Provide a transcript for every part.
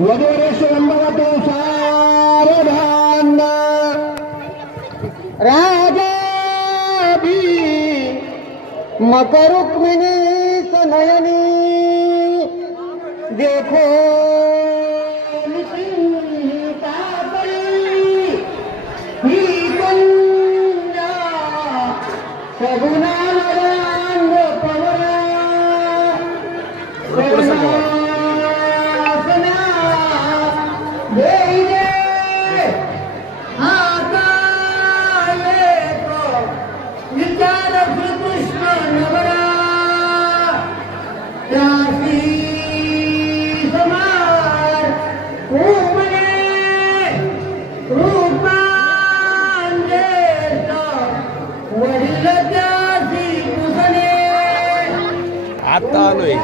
वधूरेश नंबरतो सावधान राजा भी मकरुक्मिणी सनयनी देखो ही पवरा आता आलोय.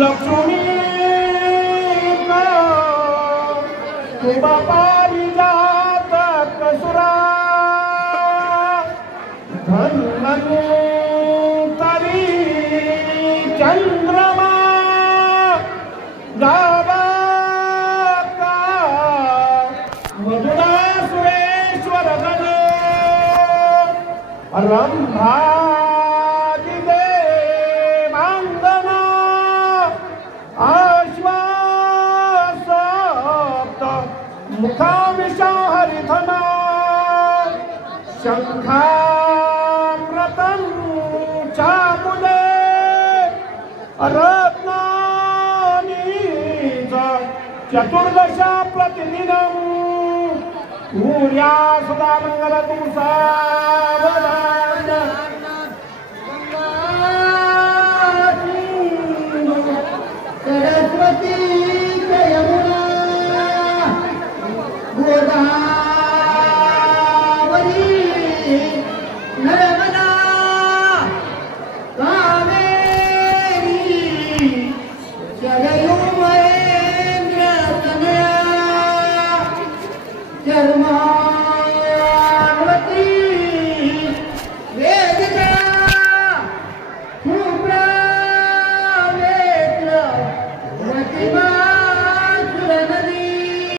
लक्ष्मी पारिजात धन्वंतरी चंद्रमा गावा मधुरा सुरेश्वर गण रंभादिदे मुखाविषा हरिधना शंखा रत्नानि चतुर्दशा प्रतिदिनम् सूर्या सदा मङ्गलतु सावधान